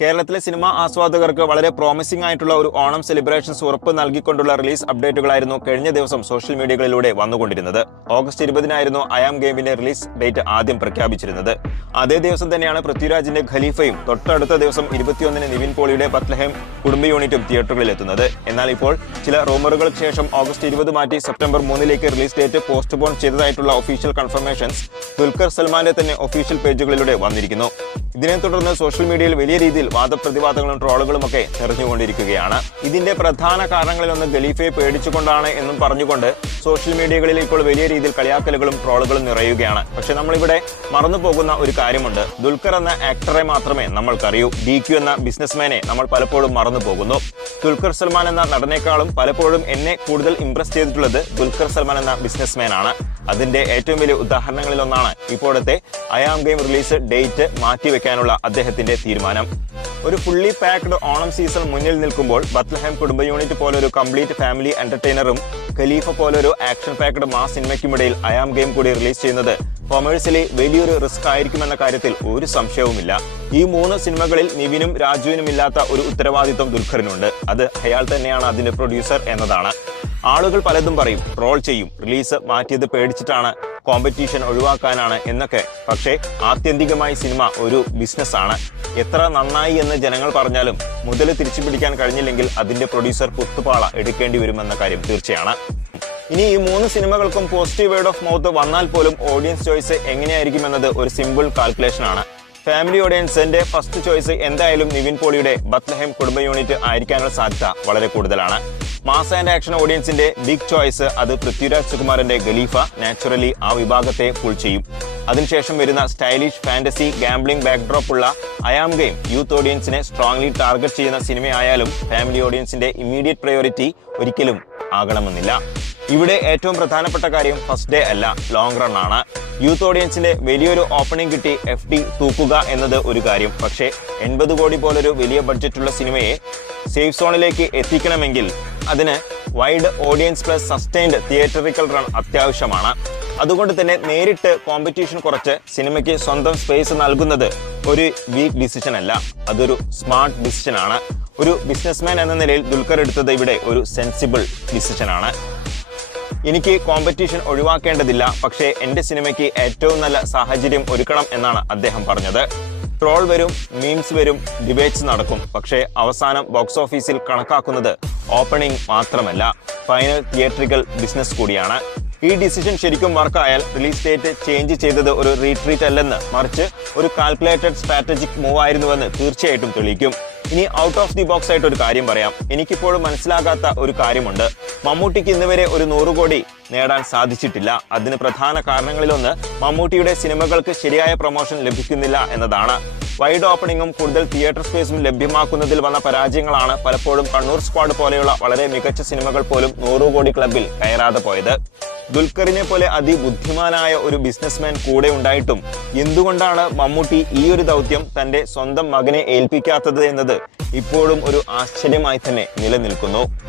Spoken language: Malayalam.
കേരളത്തിലെ സിനിമാ ആസ്വാദകർക്ക് വളരെ പ്രോമിസിംഗ് ആയിട്ടുള്ള ഒരു ഓണം സെലിബ്രേഷൻസ് ഉറപ്പ് നൽകിക്കൊണ്ടുള്ള റിലീസ് അപ്ഡേറ്റുകളായിരുന്നു കഴിഞ്ഞ ദിവസം സോഷ്യൽ മീഡിയകളിലൂടെ വന്നുകൊണ്ടിരുന്നത്. ഓഗസ്റ്റ് 20-നായിരുന്നു ഐ ആം ഗെയിമിന്റെ റിലീസ് ഡേറ്റ് ആദ്യം പ്രഖ്യാപിച്ചിരുന്നത്. അതേ ദിവസം തന്നെയാണ് പൃഥ്വിരാജിന്റെ ഖലീഫയും തൊട്ടടുത്ത ദിവസം 21-ന് നിവിൻ പോളിയുടെ ബത്ലഹേം കുടുംബ യൂണിറ്റും തിയേറ്ററുകളിൽ എത്തുന്നത്. എന്നാൽ ഇപ്പോൾ ചില റൂമറുകൾക്ക് ശേഷം ഓഗസ്റ്റ് 20 മാറ്റി സെപ്റ്റംബർ 3-ലേക്ക് റിലീസ് ഡേറ്റ് പോസ്റ്റ്പോൺ ചെയ്തതായിട്ടുള്ള ഒഫീഷ്യൽ കൺഫർമേഷൻസ് ദുൽഖർ സൽമാന്റെ തന്നെ ഒഫീഷ്യൽ പേജുകളിലൂടെ വന്നിരിക്കുന്നു. ഇതിനെ തുടർന്ന് സോഷ്യൽ മീഡിയയിൽ വലിയ രീതിയിൽ വാദപ്രതിവാദങ്ങളും ട്രോളുകളും ഒക്കെ നിറഞ്ഞുകൊണ്ടിരിക്കുകയാണ്. ഇതിന്റെ പ്രധാന കാരണങ്ങളിലൊന്ന് ഖലീഫയെ പേടിച്ചുകൊണ്ടാണ് എന്നും പറഞ്ഞുകൊണ്ട് സോഷ്യൽ മീഡിയകളിൽ ഇപ്പോൾ വലിയ രീതിയിൽ കളിയാക്കലുകളും ട്രോളുകളും നിറയുകയാണ്. പക്ഷെ നമ്മളിവിടെ മറന്നു പോകുന്ന ഒരു കാര്യമുണ്ട്. ദുൽഖർ എന്ന ആക്ടറെ മാത്രമേ നമ്മൾക്കറിയൂ. DQ എന്ന ബിസിനസ്മാനെ നമ്മൾ പലപ്പോഴും മറന്നു പോകുന്നു. ദുൽഖർ സൽമാൻ എന്ന നടനേക്കാളും പലപ്പോഴും എന്നെ കൂടുതൽ ഇംപ്രസ് ചെയ്തിട്ടുള്ളത് ദുൽഖർ സൽമാൻ എന്ന ബിസിനസ്മാൻ ആണ്. അതിന്റെ ഏറ്റവും വലിയ ഉദാഹരണങ്ങളിലൊന്നാണ് ഇപ്പോഴത്തെ I am game release date മാറ്റിവെക്കാനുള്ള അദ്ദേഹത്തിന്റെ തീരുമാനം. ഒരു ഫുള്ളി പാക്ഡ് ഓണം സീസൺ മുന്നിൽ നിൽക്കുമ്പോൾ ബത്ലഹേം കുടുംബ യൂണിറ്റ് പോലൊരു കംപ്ലീറ്റ് ഫാമിലി എന്റർടൈനറും ഖലീഫ പോലൊരു ആക്ഷൻ പാക്ഡ് മാസ് സിനിമയ്ക്കുമിടയിൽ ഐ ആം ഗെയിം കൂടി റിലീസ് ചെയ്യുന്നത് കൊമേഴ്സ്യലി വലിയൊരു റിസ്ക് ആയിരിക്കുമെന്ന കാര്യത്തിൽ ഒരു സംശയവുമില്ല. ഈ 3 സിനിമകളിൽ നിവിനും രാജുവിനും ഇല്ലാത്ത ഒരു ഉത്തരവാദിത്വം ദുൽഖറിനുണ്ട്. അത് അയാൾ തന്നെയാണ് അതിന്റെ പ്രൊഡ്യൂസർ എന്നതാണ്. ആളുകൾ പലതും പറയും, ട്രോൾ ചെയ്യും, റിലീസ് മാറ്റിയത് പേടിച്ചിട്ടാണ്, കോമ്പറ്റീഷൻ ഒഴിവാക്കാനാണ് എന്നൊക്കെ. പക്ഷേ ആത്യന്തികമായി സിനിമ ഒരു ബിസിനസ്സാണ്. എത്ര നന്നായി എന്ന് ജനങ്ങൾ പറഞ്ഞാലും മുതൽ തിരിച്ചു പിടിക്കാൻ കഴിഞ്ഞില്ലെങ്കിൽ അതിന്റെ പ്രൊഡ്യൂസർ കുത്തുപാള എടുക്കേണ്ടി വരുമെന്ന കാര്യം തീർച്ചയാണ്. ഇനി ഈ 3 സിനിമകൾക്കും പോസിറ്റീവ് വേർഡ് ഓഫ് മൗത്ത് വന്നാൽ പോലും ഓഡിയൻസ് ചോയ്സ് എങ്ങനെയായിരിക്കും എന്നത് ഒരു സിമ്പിൾ കാൽക്കുലേഷൻ ആണ്. ഫാമിലി ഓഡിയൻസിന്റെ ഫസ്റ്റ് ചോയ്സ് എന്തായാലും നിവിൻ പോളിയുടെ ബത്ലഹേം കുടുംബ യൂണിറ്റ് ആയിരിക്കാനുള്ള സാധ്യത വളരെ കൂടുതലാണ്. മാസ് ആൻഡ് ആക്ഷൻ ഓഡിയൻസിന്റെ ബിഗ് ചോയ്സ് അത് പൃഥ്വിരാജ് സുകുമാരന്റെ ഖലീഫ നാച്ചുറലി ആ വിഭാഗത്തെ പുൾ ചെയ്യും. അതിനുശേഷം വരുന്ന സ്റ്റൈലിഷ് ഫാന്റസി ഗാംബ്ലിംഗ് ബാക്ക്ഡ്രോപ്പ് ഉള്ള ഐ ആം ഗെയിം യൂത്ത് ഓഡിയൻസിനെ സ്ട്രോങ്ലി ടാർഗറ്റ് ചെയ്യുന്ന സിനിമയായാലും ഫാമിലി ഓഡിയൻസിന്റെ ഇമ്മീഡിയറ്റ് പ്രയോറിറ്റി ഒരിക്കലും ആകണമെന്നില്ല. ഇവിടെ ഏറ്റവും പ്രധാനപ്പെട്ട കാര്യം ഫസ്റ്റ് ഡേ അല്ല, ലോങ് റൺ ആണ്. യൂത്ത് ഓഡിയൻസിന്റെ വലിയൊരു ഓപ്പണിംഗ് കിട്ടി FD തൂക്കുക എന്നത് ഒരു കാര്യം. പക്ഷേ 80 കോടി പോലൊരു വലിയ ബഡ്ജറ്റുള്ള സിനിമയെ സേഫ് സോണിലേക്ക് എത്തിക്കണമെങ്കിൽ അതിന് wide audience plus sustained theatrical run അത്യാവശ്യമാണ്. അതുകൊണ്ട് തന്നെ നേരിട്ട് കോമ്പറ്റീഷൻ കുറച്ച് സിനിമയ്ക്ക് സ്വന്തം സ്പേസ് നൽകുന്നത് ഒരു വീക്ക് ഡിസിഷൻ അല്ല, അതൊരു സ്മാർട്ട് ഡിസിഷൻ ആണ്. ഒരു ബിസിനസ്മാൻ എന്ന നിലയിൽ ദുൽഖർ എടുത്തത് ഇവിടെ ഒരു സെൻസിബിൾ ഡിസിഷൻ ആണ്. എനിക്ക് കോമ്പറ്റീഷൻ ഒഴിവാക്കേണ്ടതില്ല, പക്ഷേ എന്റെ സിനിമയ്ക്ക് ഏറ്റവും നല്ല സാഹചര്യം ഒരുക്കണം എന്നാണ് അദ്ദേഹം പറഞ്ഞത്. ട്രോൾ വരും, മീംസ് വരും, ഡിബേറ്റ്സ് നടക്കും. പക്ഷേ അവസാനം ബോക്സ് ഓഫീസിൽ കണക്കാക്കുന്നത് ഓപ്പണിംഗ് മാത്രമല്ല, ഫൈനൽ തിയേറ്ററിക്കൽ ബിസിനസ് കൂടിയാണ്. ഈ ഡിസിഷൻ ശരിക്കും വർക്കായാൽ റിലീസ് ഡേറ്റ് ചേഞ്ച് ചെയ്തത് ഒരു റീട്രീറ്റ് അല്ലെന്ന്, മറിച്ച് ഒരു കാൽക്കുലേറ്റഡ് സ്ട്രാറ്റജിക് മൂവ് ആയിരുന്നുവെന്ന് തീർച്ചയായിട്ടും തെളിയിക്കും. ഇനി ഔട്ട് ഓഫ് ദി ബോക്സ് ആയിട്ട് ഒരു കാര്യം പറയാം. എനിക്കിപ്പോഴും മനസ്സിലാകാത്ത ഒരു കാര്യമുണ്ട്. മമ്മൂട്ടിക്ക് ഇന്നുവരെ ഒരു 100 കോടി നേടാൻ സാധിച്ചിട്ടില്ല. അതിന് പ്രധാന കാരണങ്ങളിലൊന്ന് മമ്മൂട്ടിയുടെ സിനിമകൾക്ക് ശരിയായ പ്രൊമോഷൻ ലഭിക്കുന്നില്ല എന്നതാണ്. വൈഡ് ഓപ്പണിംഗും കൂടുതൽ തിയേറ്റർ സ്പേസും ലഭ്യമാക്കുന്നതിൽ വന്ന പരാജയങ്ങളാണ് പലപ്പോഴും കണ്ണൂർ സ്ക്വാഡ് പോലെയുള്ള വളരെ മികച്ച സിനിമകൾ പോലും 100 കോടി ക്ലബിൽ കയറാതെ പോയത്. ദുൽഖറിനെ പോലെ അതിബുദ്ധിമാനായ ഒരു ബിസിനസ്മാൻ കൂടെ ഉണ്ടായിട്ടും എന്തുകൊണ്ടാണ് മമ്മൂട്ടി ഈ ഒരു ദൗത്യം തന്റെ സ്വന്തം മകനെ ഏൽപ്പിക്കാത്തത് എന്നത് ഇപ്പോഴും ഒരു ആശ്ചര്യമായി തന്നെ നിലനിൽക്കുന്നു.